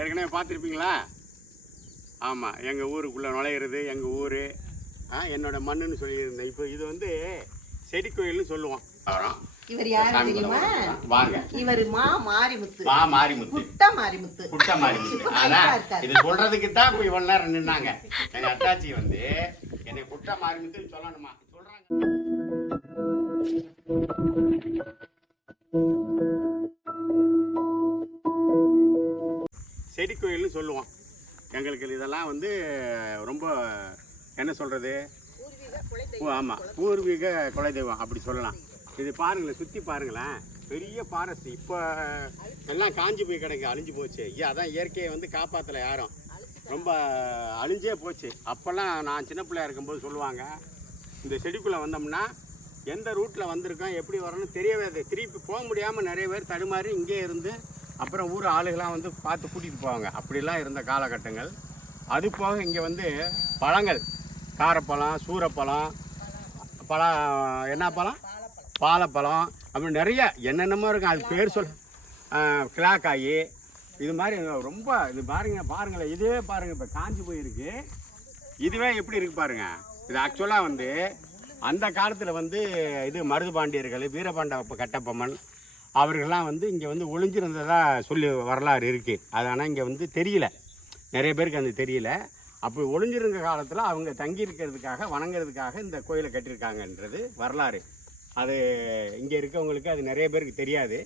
ஏற்கனவே பார்த்துருப்பீங்களா? ஆமாம், எங்கள் ஊருக்குள்ளே நுழையிறது எங்கள் ஊர். என்னோட மண்ணுன்னு சொல்லியிருந்தேன். இப்போ இது வந்து செடி கோயில்னு சொல்லுவோம். இவர் யாரு தெரியுமா? வாங்க, இவர் மாரிமுத்து. மாரிமுத்து, குட்ட மாரிமுத்து. அதான் இது சொல்றதுக்கு தான் இப்போ இவ்வளவு நேரம் நின்னாங்க. எங்க அத்தாச்சி வந்து என்னை குட்ட மாரிமுத்துன்னு சொல்லணுமா சொல்றாங்க. செடி கோயில்னு சொல்லுவோம். எங்களுக்கு இதெல்லாம் வந்து ரொம்ப என்ன சொல்றது, ஆமாம், பூர்வீக குலதெய்வம் அப்படி சொல்லலாம். இது பாருங்களேன், சுற்றி பாருங்களேன், பெரிய ஃபாரஸ்ட். இப்போ எல்லாம் காஞ்சி போய் கிடக்கு, அழிஞ்சு போச்சு. அதான் இயற்கையை வந்து காப்பாற்றலை யாரும், ரொம்ப அழிஞ்சே போச்சு. அப்போல்லாம் நான் சின்ன பிள்ளையா இருக்கும்போது சொல்லுவாங்க, இந்த செடிக்குள்ளே வந்தோம்னா எந்த ரூட்டில் வந்திருக்கோம் எப்படி வரணும்னு தெரியவே அது. திருப்பி போக முடியாமல் நிறைய பேர் தடுமாறி இங்கே இருந்து அப்புறம் ஊர் ஆளுகளாம் வந்து பார்த்து கூட்டிகிட்டு போவாங்க. அப்படிலாம் இருந்த காலகட்டங்கள். அது போக இங்கே வந்து பழங்கள், காரப்பழம், சூரப்பழம், பழம், என்ன பழம், பாலப்பழம், அப்படி நிறைய என்னென்னமோ இருக்கும். அது பேர் கிளாக்காய், இது மாதிரி ரொம்ப. இது பாருங்களேன், இதே பாருங்கள், இப்போ காஞ்சி போயிருக்கு. இதுவே எப்படி இருக்குது பாருங்கள். இது ஆக்சுவலாக வந்து அந்த காலத்தில் வந்து இது மருதுபாண்டியர்கள், வீரபாண்ட கட்டபொம்மன் அவர்கள்லாம் வந்து இங்கே வந்து ஒளிஞ்சிருந்ததாக சொல்லி வரலாறு இருக்குது. அது ஆனால் இங்கே வந்து தெரியல, நிறைய பேருக்கு அது தெரியல. அப்போ ஒளிஞ்சிருந்த காலத்தில் அவங்க தங்கி இருக்கிறதுக்காக, வணங்குறதுக்காக இந்த கோயிலை கட்டியிருக்காங்கன்றது வரலாறு. அது இங்கே இருக்கவங்களுக்கு அது நிறைய பேருக்கு தெரியாது.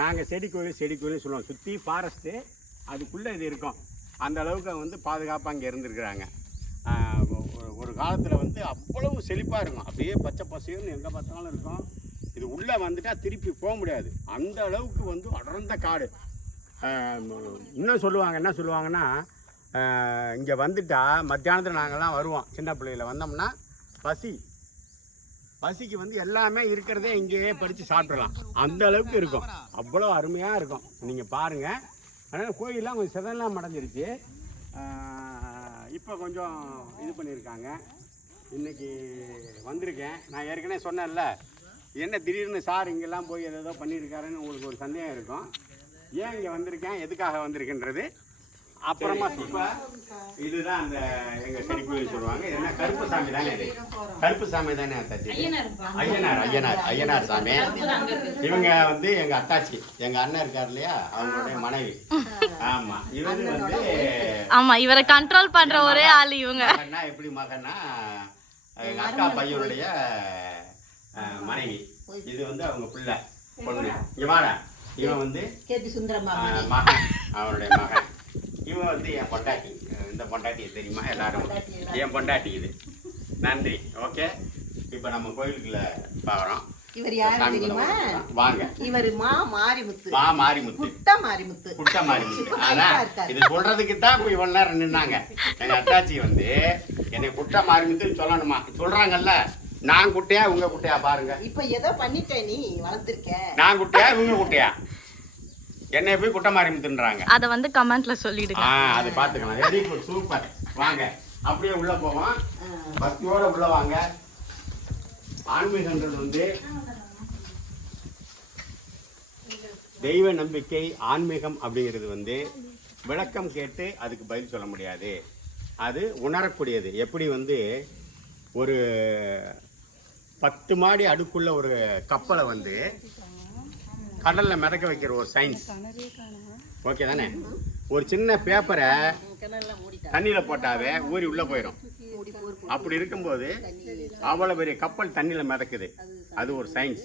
நாங்கள் செடி கோயில் சொல்லுவோம். சுற்றி ஃபாரஸ்ட்டு, அதுக்குள்ளே இது இருக்கும். அந்த அளவுக்கு வந்து பாதுகாப்பாக இங்கே இருந்துருக்குறாங்க. ஒரு காலத்தில் வந்து அவ்வளவு செழிப்பாக இருக்கும், அப்படியே பச்சை பசைன்னு எங்கே பார்த்தாலும் இருக்கும். இது உள்ளே வந்துட்டால் திருப்பி போக முடியாது, அந்த அளவுக்கு வந்து அடர்ந்த காடு. இன்னும் சொல்லுவாங்க, என்ன சொல்லுவாங்கன்னா, இங்கே வந்துட்டா மத்தியானத்தில் நாங்கள்லாம் வருவோம், சின்ன பிள்ளைகளை வந்தோம்னா பசிக்கு வந்து எல்லாமே இருக்கிறதே இங்கேயே பறித்து சாப்பிடலாம், அந்த அளவுக்கு இருக்கும். அவ்வளோ அருமையாக இருக்கும். நீங்கள் பாருங்கள். அதனால் கோயிலெலாம் கொஞ்சம் சிதெல்லாம் அடைஞ்சிருச்சு. இப்போ கொஞ்சம் இது பண்ணியிருக்காங்க. இன்றைக்கி வந்திருக்கேன். நான் ஏற்கனவே சொன்னேன்ல, என்ன திடீர்னு சார் இங்கெல்லாம் போய் ஏதோ பண்ணியிருக்காருன்னு உங்களுக்கு ஒரு சந்தேகம் இருக்கும். ஏன் இங்கே வந்திருக்கேன், எதுக்காக வந்திருக்குன்றது அப்புறமா. இப்போ இதுதான் அந்த எங்கள் செடி கோயில் சொல்லுவாங்க. இது என்ன கருப்பு சாமி தானே? இது கருப்பு சாமி தானே அத்தாச்சி? ஐயனார் சாமி. இவங்க வந்து எங்கள் அத்தாச்சி, எங்கள் அண்ணன் இருக்கார் இல்லையா, அவங்களுடைய மனைவி. ஆமாம், இவரு வந்து இவரை கண்ட்ரோல் பண்ணுற ஒரே ஆள் இவங்க. எப்படி மகன்னா எங்கள் அக்கா பையனுடைய மனைவி. இது வந்து அவங்க பிள்ளை பொண்ணு. இவாடா இவன் வந்து மகன், அவனுடைய மகன். இவன் வந்து என் பொண்டாட்டி. இந்த பொண்டாட்டியை தெரியுமா எல்லாரும்? என் பொண்டாட்டி இது. நன்றி. ஓகே, இப்போ நம்ம கோயிலுக்குள்ள பார்க்குறோம். இவர் யாரு தெரியுமா? வாங்க, இவர் மாரிமுத்து. குட்ட மாரிமுத்து. அதான் இது சொல்றதுக்கு தான் இப்போ இவ்வளவு நேரம் நின்னாங்க. எங்க அத்தாச்சி வந்து என்னை குட்ட மாரிமுத்துன்னு சொல்லணுமா சொல்றாங்கல்ல. நான் குட்டையா உங்க குட்டையா பாருங்க. இப்போ ஏதோ பண்ணிட்டே, நீ வளர்ந்துருக்க. நான் குட்டையா இவங்க குட்டையா? என்னை போய் குட்ட மாரிமுத்துன்றாங்க. அதை வந்து கமெண்ட்ல சொல்லிடுங்க. அது பார்த்துக்கலாம். Very good, super. வாங்க, அப்படியே உள்ள போவோம். பக்தியோட உள்ள வாங்க. ஆன்மீகன்றது வந்து தெய்வ நம்பிக்கை. ஆன்மீகம் அப்படிங்கிறது வந்து விளக்கம் கேட்டு அதுக்கு பதில் சொல்ல முடியாது, அது உணரக்கூடியது. எப்படி வந்து ஒரு 10 மாடி அடுக்குள்ள ஒரு கப்பலை வந்து கடலில் மிதக்க வைக்கிற ஒரு சயின்ஸ். ஓகே தானே? ஒரு சின்ன பேப்பரை தண்ணியில் போட்டாவே ஊறி உள்ளே போயிடும். அப்படி இருக்கும்போது அவ்வளோ பெரிய கப்பல் தண்ணியில் மிதக்குது, அது ஒரு சயின்ஸ்.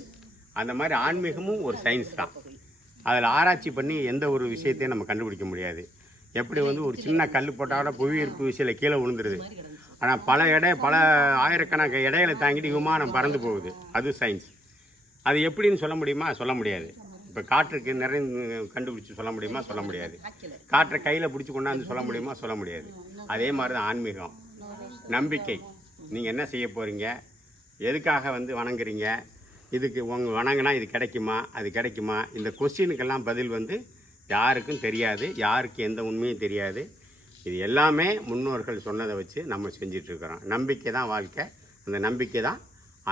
அந்த மாதிரி ஆன்மீகமும் ஒரு சயின்ஸ் தான். அதில் ஆராய்ச்சி பண்ணி எந்த ஒரு விஷயத்தையும் நம்ம கண்டுபிடிக்க முடியாது. எப்படி வந்து ஒரு சின்ன கல் போட்டால் புவியீர்ப்பு விசையில் கீழே விழுந்துருது, ஆனால் பல ஆயிரக்கணக்கு இடையில தாங்கிட்டு விமானம் பறந்து போகுது, அது சயின்ஸ். அது எப்படின்னு சொல்ல முடியுமா? சொல்ல முடியாது. இப்போ காற்றுக்கு நிறைய கண்டுபிடிச்சி சொல்ல முடியுமா? சொல்ல முடியாது. காற்றை கையில் பிடிச்சி கொண்டாந்து சொல்ல முடியுமா? சொல்ல முடியாது. அதே மாதிரி தான் ஆன்மீகம், நம்பிக்கை. நீங்கள் என்ன செய்ய போகிறீங்க, எதுக்காக வந்து வணங்குறீங்க, இதுக்கு உங்கள் வணங்கினா இது கிடைக்குமா, அது கிடைக்குமா, இந்த கொஸ்டினுக்கெல்லாம் பதில் வந்து யாருக்கும் தெரியாது, யாருக்கு எந்த உண்மையும் தெரியாது. இது எல்லாமே முன்னோர்கள் சொன்னதை வச்சு நம்ம செஞ்சிட்ருக்கிறோம். நம்பிக்கை தான் வாழ்க்கை, அந்த நம்பிக்கை தான்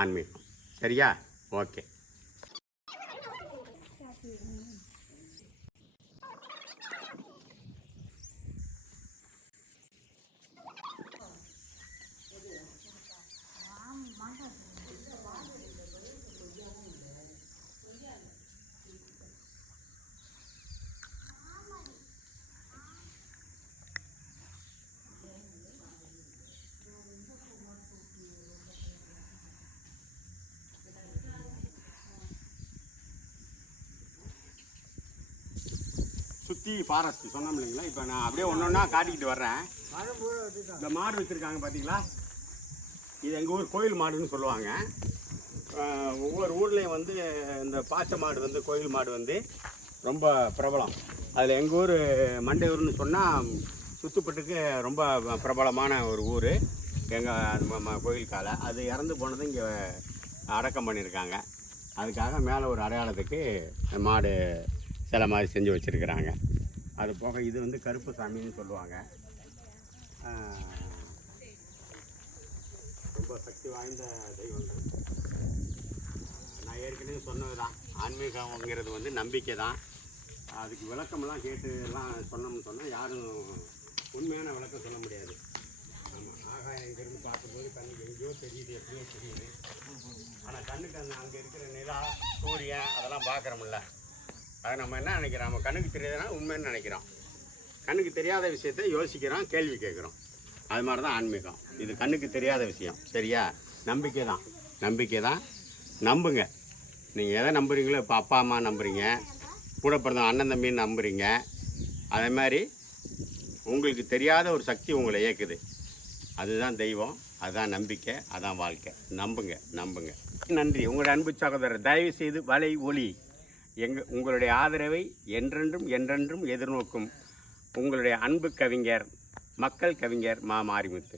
ஆன்மீகம். சரியா? ஓகே. சுற்றி ஃபாரஸ்ட் சொன்னோம் இல்லைங்களா. இப்போ நான் அப்படியே ஒன்று ஒன்றா காட்டிக்கிட்டு வர்றேன். இந்த மாடு வச்சுருக்காங்க பார்த்தீங்களா, இது எங்கள் ஊர் கோயில் மாடுன்னு சொல்லுவாங்க. ஒவ்வொரு ஊர்லேயும் வந்து இந்த பாச்சை மாடு வந்து கோயில் மாடு வந்து ரொம்ப பிரபலம். அதில் எங்கள் ஊர் மண்டையூர்னு சொன்னால் சுத்துப்பட்டுக்கு ரொம்ப பிரபலமான ஒரு ஊர் எங்கள் கோயில் காலை. அது இறந்து போனது இங்கே அடக்கம் பண்ணியிருக்காங்க. அதுக்காக மேலே ஒரு அடையாளத்துக்கு மாடு சிலை மாதிரி செஞ்சு வச்சுருக்குறாங்க. அது போக இது வந்து கருப்பு சாமின்னு சொல்லுவாங்க. ரொம்ப சக்தி வாய்ந்த தெய்வங்கள். நான் ஏற்கனவே சொன்னது தான், ஆன்மீகங்கிறது வந்து நம்பிக்கை தான். அதுக்கு விளக்கமெல்லாம் கேட்டு எல்லாம் சொன்னோம்னு சொன்னால் யாரும் உண்மையான விளக்கம் சொல்ல முடியாது. ஆமாம், ஆகாயம் இங்கேருந்து பார்க்கும்போது கண்ணுக்கு எங்கேயோ தெரியுது, எப்படியோ தெரியுது. ஆனால் கண்ணுக்கு அங்கே இருக்கிற நிலா, சூரியன் அதெல்லாம் பார்க்குறோம்ல, அதை நம்ம என்ன நினைக்கிறோம், நம்ம கண்ணுக்கு தெரியாதுன்னா உண்மைன்னு நினைக்கிறோம். கண்ணுக்கு தெரியாத விஷயத்தை யோசிக்கிறோம், கேள்வி கேட்குறோம். அது மாதிரி தான் ஆன்மீகம். இது கண்ணுக்கு தெரியாத விஷயம், சரியா? நம்பிக்கை தான், நம்பிக்கை தான். நம்புங்க. நீங்கள் எதை நம்புறீங்களோ, இப்போ அப்பா அம்மா நம்புறீங்க, கூட பிறந்த அண்ணன் தம்பின்னு நம்புறீங்க. அதே மாதிரி உங்களுக்கு தெரியாத ஒரு சக்தி உங்களை இயக்குது. அதுதான் தெய்வம், அதுதான் நம்பிக்கை, அதுதான் வாழ்க்கை. நம்புங்க, நம்புங்க. நன்றி. உங்களுடைய அன்பு சகோதரர். தயவு செய்து வலை ஒளி உங்களுடைய ஆதரவை என்றென்றும் என்றென்றும் எதிர்நோக்கும் உங்களுடைய அன்பு கவிஞர், மக்கள் கவிஞர் மா மாரிமுத்து.